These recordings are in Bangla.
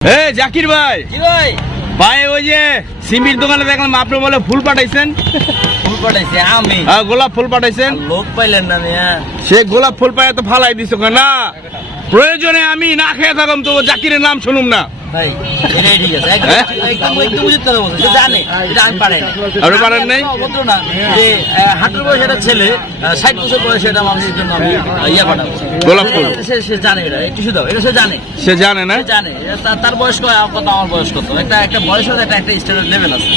জাকির ভাই, ভাই ওই যে সিমির দোকানে দেখলাম আপনি বলে ফুল পাঠাইছেন। ফুল পাঠাইছি আমি? গোলাপ ফুল পাঠাইছেন। লোক পাইলেন না মিয়া? সে গোলাপ ফুল পাই তো ফালাই দিছ না, প্রয়োজনে আমি না খেয়ে থাকলাম তো জাকিরের নাম শুনুম না ভাই। এটাই ঠিক আছে, একদম উচিত কথা বলছে। জানে এটা আমি পারাই না। আপনি পারেন নাই? অভদ্র না যে হাঁটুর বয়স একটা ছেলে 60 বছর বয়সে এটা মানুষের জন্য আমি ইয়া পাঠাবো গোলাপ ফুল। সে জানে এটা, কিছু দাও এটা সে জানে। সে জানে না? জানে তার বয়স কত, আমার বয়স কত। একটা বয়স হলে একটা স্ট্যান্ডার্ড লেভেল আছে,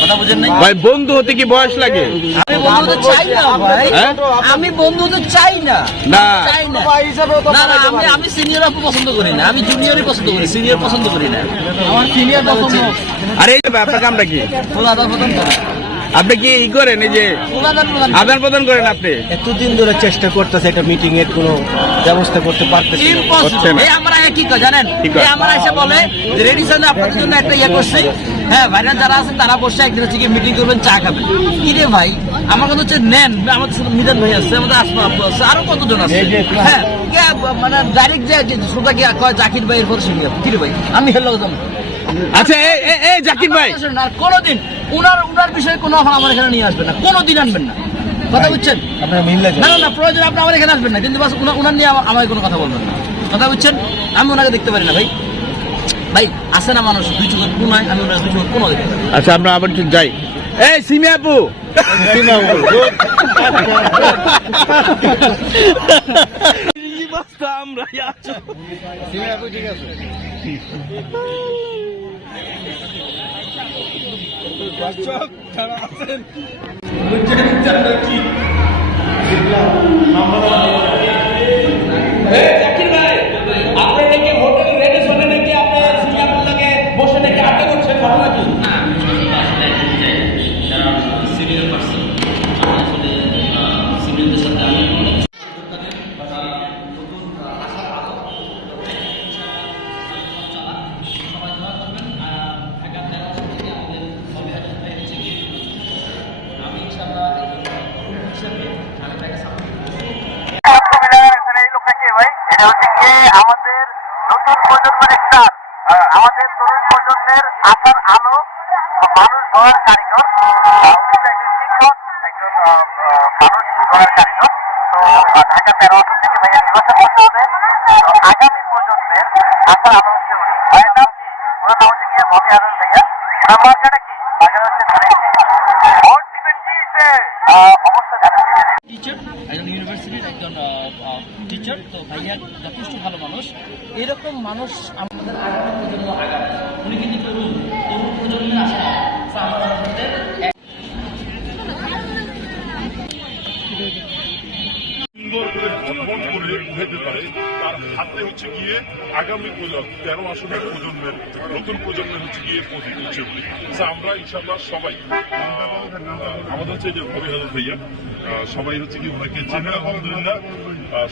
কথা বুঝেন নাই ভাই? বন্ধু হতে কি বয়স লাগে? আমি বন্ধু হতে চাই না ভাই, আমি বন্ধু হতে চাই না। না না, আমি সিনিয়র আপু পছন্দ করি না, আমি জুনিয়রই পছন্দ করি, সিনিয়র পছন্দ করি না। আমার সিনিয়র পছন্দ। আরে এই আপনার কামটা কি? আদান প্রদান করা। আপনি কি ই করেন, এই যে আদান প্রদান করেন? আপনি এতদিন ধরে চেষ্টা করতেছে একটা মিটিং এর কোনো ব্যবস্থা করতে পারতেছে না। আমরা কি কয় জানেন, আমরা এসে বলে যে রেডি সামনে আপনাদের জন্য একটা ইয়ে করছি, হ্যাঁ ভাইরা যারা আছেন তারা বসে একদিন হচ্ছে মিটিং করবেন, চা খাবেন। কি রে ভাই, আমার কথা হচ্ছে নেন, আমাদের সাথে মিজান ভাই আছে, আমাদের আসমা আপু আছে, আরো কতজন আছে। হ্যাঁ মানে ডাইরেক্ট যে শ্রোতা কি কয় জাকির ভাই এরপর শুনি কি রে ভাই, আমি হেলো দাম। আচ্ছা এই জাকির ভাই, কোনোদিন উনার বিষয়ে কোনো আমার এখানে নিয়ে আসবেন না, কোনোদিন আনবেন না, কথা বুঝছেন? আপনার মিল লাগে না না, প্রয়োজন আপনি আমার এখানে আসবেন না, কিন্তু বাস উনার নিয়ে আমার কোনো কথা বলবেন না, কথা বুঝছেন? আমি ওনাকে দেখতে পারি না ভাই। ভাই আসে না মানুষ দুই চোখের কোনায়, আমি ওনার দুই চোখের কোনো দেখতে পারি না। আচ্ছা আমরা আবার একটু যাই। এই সিমি আপু, সিমি আপু আমরা সিমি আপু ঠিক আছে। দর্শক যারা আছেন জাকির ভাই, আপনি নাকি হোটেল রেডি শুনে নাকি আপনি সিমি আপুর লাগে বসে নাকি আড্ডা করছেন, ঘটনা কি? সিনিয়র পার্সন আসলে সিনিয়রদের সাথে আমি আমাদের নতুন প্রজন্মের স্টার, আমাদের তরুণ প্রজন্মের আশার আলো, মানুষ গড়ার কারিগর। উনি তো একজন শিক্ষক, একজন মানুষ গড়ার কারিগর। তো ঢাকা 13 আসন থেকে ভাইয়া নির্বাচন করতে হবে। তো আগামী প্রজন্মের আশার আলো হচ্ছে উনি। ভাইয়ের নাম কি? ওনার নাম হচ্ছে গিয়ে ভবি আনন্দ ভাইয়া। ওনার বার্গাটা কি? বার্গার হচ্ছে ভোট দিবেন কি? অবশ্যই জানেন টিচার, একজন ইউনিভার্সিটির একজন টিচার। তো ভাইয়া যথেষ্ট ভালো মানুষ। এরকম মানুষ আমাদের আগামী প্রজন্ম আগামী, উনি কিন্তু তরুণ প্রজন্মের আশা। সুন্দর করে গঠন করে উঠাইতে পারে, তার হাতে হচ্ছে গিয়ে আগামী 13 আসনের প্রজন্মের নতুন প্রজন্মের হচ্ছে গিয়ে পথিক হচ্ছে উনি। আমরা ইনশাল্লাহ সবাই আমাদের হচ্ছে যে ভবি হাজার ভাইয়া, সবাই হচ্ছে গিয়ে ওনাকে চেনে, আলহামদুলিল্লাহ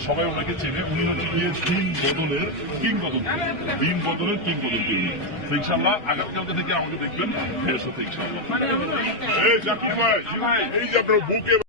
সবাই ওনাকে চেনে। উনি হচ্ছে গিয়ে দিন বদলের কিংবদন্তি, দিন বদলের কিংবদন্তি উনি। তো ইনশাল্লাহ আগামীকালকে থেকে আমাকে দেখবেন ভাইয়ের সাথে ইনশাল্লাহ। এই জাকির ভাই, এই যে আপনার বুকে